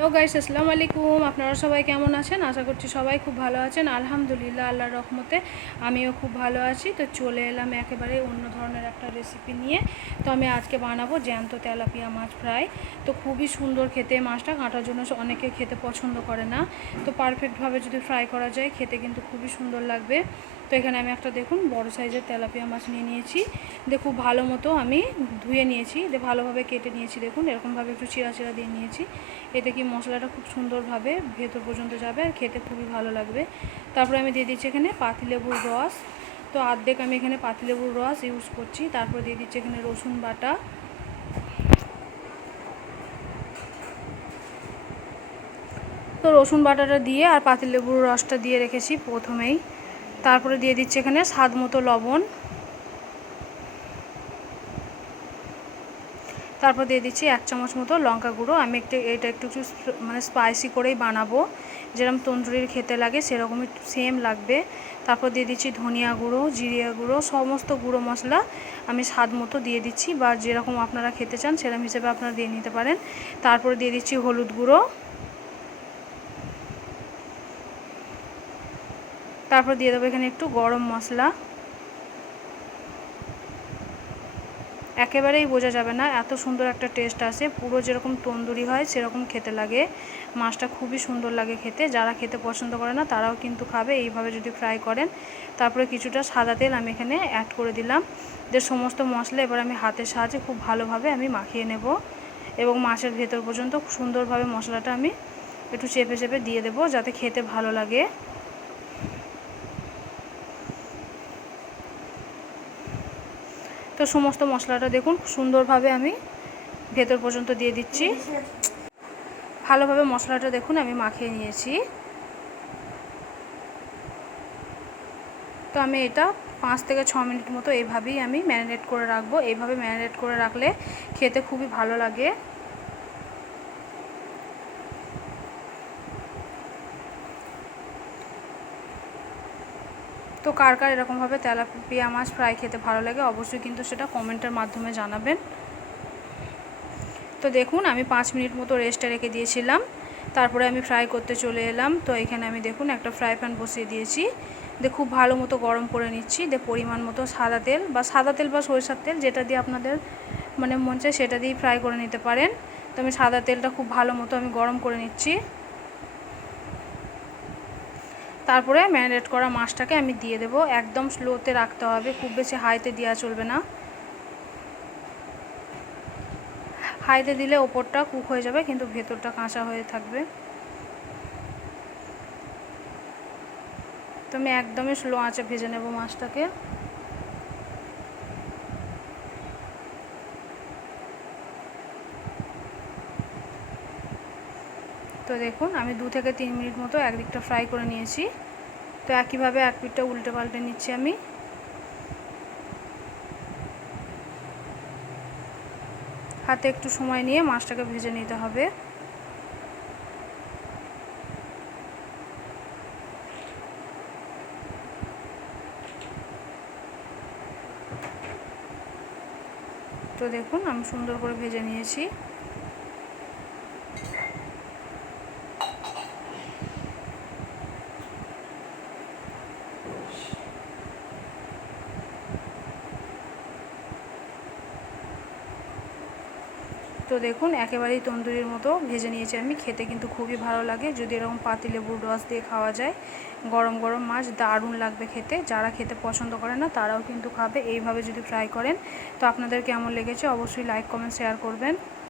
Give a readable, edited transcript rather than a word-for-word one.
Hello guys, আসসালামু আলাইকুম। আপনারা সবাই কেমন আছেন? আশা করছি সবাই খুব ভালো আছেন। আলহামদুলিল্লাহ, আল্লাহর রহমতে আমিও খুব ভালো আছি। তো চলে এলাম একেবারে অন্য ধরনের একটা রেসিপি নিয়ে। তো আমি আজকে বানাবো জ্যান্ত তেলাপিয়া মাছ ফ্রাই। তো খুবই সুন্দর খেতে, মাছটা কাটার জন্য অনেকে খেতে পছন্দ করে না। তো পারফেক্টভাবে যদি ফ্রাই করা যায় খেতে কিন্তু খুবই সুন্দর লাগবে। তো এখানে আমি একটা দেখুন বড় সাইজের তেলাপিয়া মাছ নিয়ে নিয়েছি। খুব ভালো মতো আমি ধুয়ে নিয়েছি, ভালোভাবে কেটে নিয়েছি। দেখুন এরকমভাবে একটু চিরা চিরা দিয়ে নিয়েছি। এতে কি মশলাটা খুব সুন্দরভাবে ভেতর পর্যন্ত যাবে আর খেতে খুবই ভালো লাগবে। তারপরে আমি দিয়ে দিচ্ছি এখানে পাতিলেবুর রস। তো অর্ধেক আমি এখানে পাতিলেবুর রস ইউজ করছি। তারপর দিয়ে দিচ্ছি এখানে রসুন বাটা। তো রসুন বাটাটা দিয়ে আর পাতিলেবুর রসটা দিয়ে রেখেছি প্রথমেই। তারপরে দিয়ে দিচ্ছি এখানে স্বাদ মতো লবণ। তারপর দিয়ে দিচ্ছি 1 চামচ মতো লঙ্কা গুঁড়ো। আমি এটা একটু মানে স্পাইসি করেই বানাবো, যেরকম তন্দুরির খেতে লাগে সেরকমই সেম লাগবে। তারপর দিয়ে দিচ্ছি ধনিয়া গুঁড়ো, জিরে গুঁড়ো, সমস্ত গুঁড়ো মশলা আমি স্বাদ মতো দিয়ে দিচ্ছি, বা যেরকম আপনারা খেতে চান সেরকম হিসেবে আপনারা দিয়ে নিতে পারেন। তারপরে দিয়ে দিচ্ছি হলুদ গুঁড়ো। তারপর দিয়ে দেবো এখানে একটু গরম মশলা। একেবারেই বোঝা যাবে না, এত সুন্দর একটা টেস্ট আসে, পুরো যেরকম তন্দুরি হয় সেরকম খেতে লাগে। মাছটা খুবই সুন্দর লাগে খেতে। যারা খেতে পছন্দ করে না তারাও কিন্তু খাবে এইভাবে যদি ফ্রাই করেন। তারপরে কিছুটা সাদা তেল আমি এখানে অ্যাড করে দিলাম। সমস্ত মশলা এবার আমি হাতের সাহায্যে খুব ভালোভাবে আমি মাখিয়ে নেব, এবং মাছের ভেতর পর্যন্ত সুন্দরভাবে মশলাটা আমি একটু চেপে চেপে দিয়ে দেবো যাতে খেতে ভালো লাগে। তো সমস্ত মশলাটা দেখুন সুন্দরভাবে আমি ভেতর পর্যন্ত দিয়ে দিচ্ছি। ভালোভাবে মশলাটা দেখুন আমি মাখিয়ে নিয়েছি। তো আমি এটা 5 থেকে 6 মিনিট মতো এইভাবেই আমি ম্যারিনেট করে রাখবো। এইভাবে ম্যারিনেট করে রাখলে খেতে খুবই ভালো লাগে। তো কার কার এরকমভাবে তেলাপিয়া মাছ ফ্রাই খেতে ভালো লাগে অবশ্যই কিন্তু সেটা কমেন্টের মাধ্যমে জানাবেন। তো দেখুন আমি 5 মিনিট মতো রেস্টে রেখে দিয়েছিলাম। তারপরে আমি ফ্রাই করতে চলে এলাম। তো এখানে আমি দেখুন একটা ফ্রাই প্যান বসিয়ে দিয়েছি। খুব ভালো মতো গরম করে নিচ্ছি। পরিমাণ মতো সাদা তেল বা সরিষার তেল, যেটা দিয়ে আপনাদের মানে মন চায় সেটা দিয়েই ফ্রাই করে নিতে পারেন। তো আমি সাদা তেলটা খুব ভালো মতো আমি গরম করে নিচ্ছি। তারপরে ম্যারিনেট করা মাছটাকে আমি দিয়ে দেবো। একদম স্লোতে রাখতে হবে, খুব বেশি হাইতে দেওয়া চলবে না। হাইতে দিলে ওপরটা কুক হয়ে যাবে কিন্তু ভেতরটা কাঁচা হয়ে থাকবে। তো আমি একদমই স্লো আঁচে ভেজে নেব মাছটাকে। তো দেখুন আমি 2 থেকে 3 মিনিট মতো একদিকটা ফ্রাই করে নিয়েছি। তো একইভাবে এক পিঠটা উল্টে পাল্টে নিচ্ছি আমি। হাতে একটু সময় নিয়ে মাছটাকে ভেজে নিতে হবে। তো দেখুন আমি সুন্দর করে ভেজে নিয়েছি। তো দেখুন একেবারেই তন্দুরির মতো ভেজে নিয়েছি আমি। খেতে কিন্তু খুবই ভালো লাগে যদি এরকম পাতিলেবুর রস দিয়ে খাওয়া যায়। গরম গরম মাছ দারুণ লাগবে খেতে। যারা খেতে পছন্দ করে না তারাও কিন্তু খাবে এইভাবে যদি ফ্রাই করেন। তো আপনাদের কেমন লেগেছে অবশ্যই লাইক কমেন্ট শেয়ার করবেন।